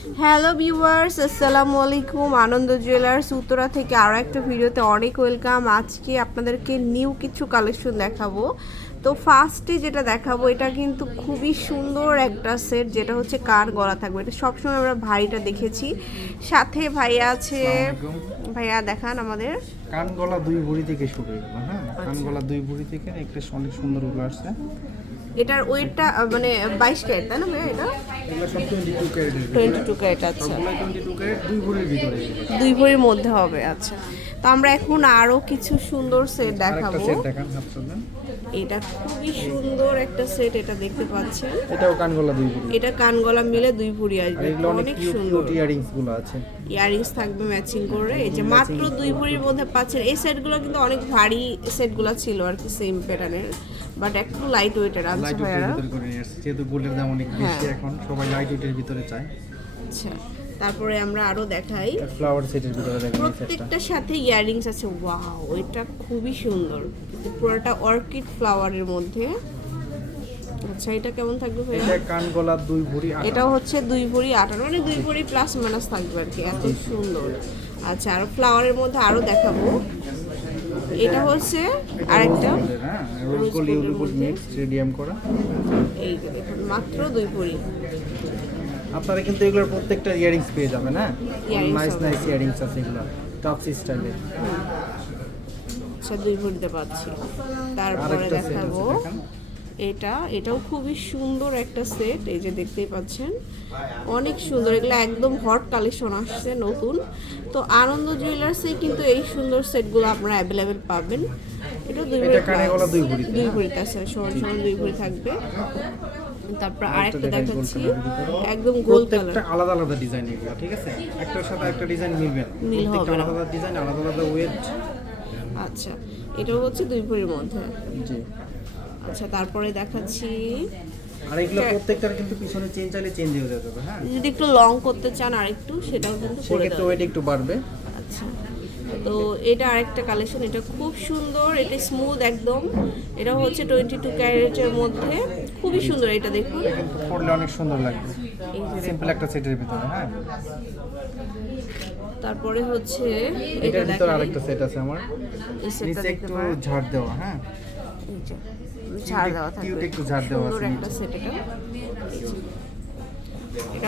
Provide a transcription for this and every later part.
Hello viewers আসসালামু আলাইকুম। আনন্দ jewellers Uttara থেকে আরও একটা ভিডিওতে অনেক ওয়েলকাম। আজকে আপনাদেরকে নিউ কিছু কালেকশন দেখাবো। তো ফার্স্টে যেটা দেখাবো এটা কিন্তু খুবই সুন্দর একটা সেট যেটা হচ্ছে কার গলা থাকবে। এটা সবসময় আমরা ভাইটা দেখেছি। সাথে ভাইয়া আছে ভাইয়া দেখান আমাদের। কান গলা দুই ভরি থেকে শুরু হ্যাঁ? কান আচ্ছা। গলা দুই ভরি থেকে একটা অনেক সুন্দর উঠে আসছে। এটার ওয়েটটা মানে বাইশ ক্যারেট তাই না ভাইয়া এটা? টোয়েন্টি টু ক্যারেট আচ্ছা। দুই ভরির ভিতরে। দুই ভরির মধ্যে হবে আচ্ছা। তো আমরা এখন আরও কিছু সুন্দর সেট দেখাবো। সেট এটা খুবই সুন্দর একটা সেট এটা দেখতে পাচ্ছেন। এটাও কান গলা দুই ভরি এটা কান গলা মিলে দুই আর আসবে অনেক সুন্দর। ইয়ারিংসগুলো আছে। ইয়ারিংস থাকবে ম্যাচিং করে। এই যে মাত্র দুই ভরির মধ্যে পাচ্ছেন। এই সেটগুলো কিন্তু অনেক ভারী সেট সেটগুলো ছিল আর কি সেম প্যাটার্নের বাট একটু লাইট ওয়েটের আছে লাইট ভাইয়ারা। যেহেতু গোল্ডের দাম অনেক বেশি হ্যাঁ। এখন সবাই লাইট ওয়েটের ভিতরে চায়। আচ্ছা। তারপরে আমরা আরও দেখাই। ফ্লাওয়ার সেটের ভিতরে দেখেন প্রত্যেকটার সাথে ইয়ারিংস আছে। ওয়াও এটা খুবই সুন্দর। পুরোটা অর্কিড ফ্লাওয়ারের মধ্যে। আচ্ছা এটা কেমন থাকবে ভাইয়া? এটা কান গলা দুই ভরি আটা। এটা হচ্ছে দুই ভরি আঠারো মানে দুই ভরি প্লাস মাইনাস থাকবে আর কি। এত সুন্দর। আচ্ছা আর ফ্লাওয়ারের মধ্যে আরও দেখাবো। এটা হচ্ছে আরেকটা রোজ গোল্ড মিক্স রেডিয়াম করা। এই দেখুন মাত্র দুই ভরি। আপনারা কিন্তু এগুলোর প্রত্যেকটা ইয়ারিংস পেয়ে যাবেন হ্যাঁ? নাইস নাইস ইয়ারিংস আছে এগুলো টপস স্টাইলের আচ্ছা দুই ভরিতে পাচ্ছি। তারপরে দেখাবো। এটা এটাও খুবই সুন্দর একটা সেট এই যে দেখতেই পাচ্ছেন। অনেক সুন্দর এগুলো একদম হট কালেকশন আসছে নতুন। তো আনন্দ জুয়েলার্সে কিন্তু এই সুন্দর সেটগুলো আপনারা অ্যাভেলেবেল পাবেন। এটা দুই ভরি। দুই ভরিতে, হ্যাঁ? ভরিতে আছে সমান সমান দুই ভরি থাকবে। তারপর আরেকটা দেখাচ্ছি। একদম গোল্ড কালার আলাদা আলাদা ডিজাইন এগুলো ঠিক আছে? একটার সাথে একটা ডিজাইন মিলবে না। মিল হবে না। আলাদা ডিজাইন আলাদা আলাদা ওয়েট আচ্ছা এটাও হচ্ছে দুই ভরির মধ্যে। জি। আচ্ছা তারপরে দেখাচ্ছি। আর এগুলো প্রত্যেকটার কিন্তু পিছনে চেন চাইলে চেঞ্জ হয়ে যাবে হ্যাঁ? যদি একটু লং করতে চান আরেকটু সেটাও কিন্তু করে সেক্ষেত্রে ওয়েট একটু বাড়বে। আচ্ছা। তো এটা আরেকটা কালেকশন এটা খুব সুন্দর এটা স্মুথ একদম। এটা হচ্ছে টোয়েন্টি টু ক্যারেটের মধ্যে। খুবই সুন্দর এটা দেখুন। পরলে অনেক সুন্দর লাগবে। সিম্পল একটা সেটের ভিতরে হ্যাঁ। তারপরে হচ্ছে এটা ভিতরে দেখেন। আরেকটা সেট আছে আমার। এই সেটটা নিচে একটু ঝাড় দেওয়া হ্যাঁ। ঝাড় দেওয়া থাকবে। একটু ঝাড় দেওয়া আছে একটা সেট এটা।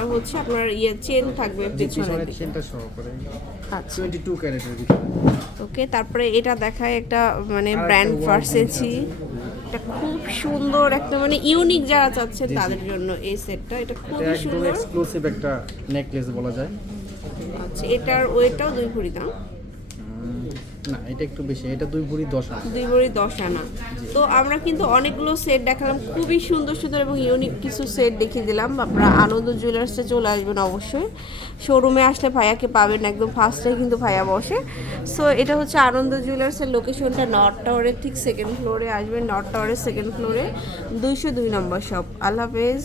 এটা হচ্ছে আপনার ইয়ে চেন থাকবে চেনটা সহ করে। আচ্ছা। ক্যারেটের ভিতরে। ওকে তারপরে এটা দেখায় একটা মানে ব্র্যান্ড ফার্সেছি এটা খুব সুন্দর একটা মানে ইউনিক যারা চাচ্ছেন তাদের জন্য এই সেটটা এটা খুব সুন্দর। এক্সক্লুসিভ একটা নেকলেস বলা যায়। আচ্ছা এটার ওয়েটটাও দুই ভরি দাম। না এটা একটু বেশি এটা দুই ভরি দশ আনা। দুই ভরি দশ আনা। তো আমরা কিন্তু অনেকগুলো সেট দেখালাম খুবই সুন্দর সুন্দর এবং ইউনিক কিছু সেট দেখিয়ে দিলাম। আপনারা আনন্দ জুয়েলার্সে চলে আসবেন অবশ্যই। শোরুমে আসলে ভাইয়াকে পাবেন একদম ফার্স্টে কিন্তু ভাইয়া বসে। সো এটা হচ্ছে আনন্দ জুয়েলার্সের লোকেশনটা নর্থ টাওয়ারের ঠিক সেকেন্ড ফ্লোরে আসবেন নর্থ টাওয়ারের সেকেন্ড ফ্লোরে দুইশো দুই নম্বর শপ আল্লাহ হাফেজ।